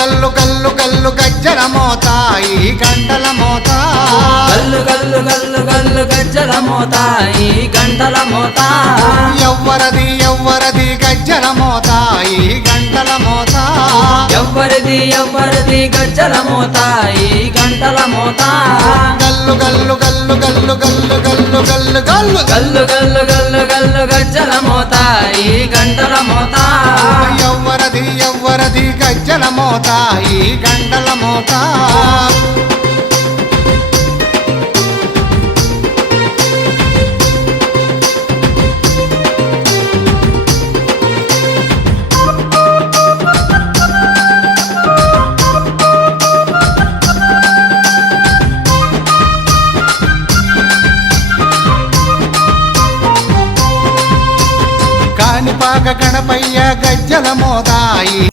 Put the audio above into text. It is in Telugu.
గల్లు గల్లు గల్లు గజ్జల మోత ఈ గంటల మోత గల్లు గల్లు గల్లు గల్లు గజ్జల మోత ఈ గంటల మోత ఎవ్వరది ఎవ్వరది గజ్జల మోత ఈ గంటల మోత ఎవ్వరిది ఎవ్వరిది గజ్జల మోత ఈ గంటల మోత గల్లు గల్లు గల్లు గల్లు గల్లు గల్లు గల్లు గల్లు గల్లు గల్లు గల్లు గల్లు గజ్జల మోత ఈ గంటల మోత ఎవ్వరది ఎవ్వరది గజ్జల మోత ఈ గంటల మోత కాణిపాక గణపయ్య గజ్జల మోత ఈ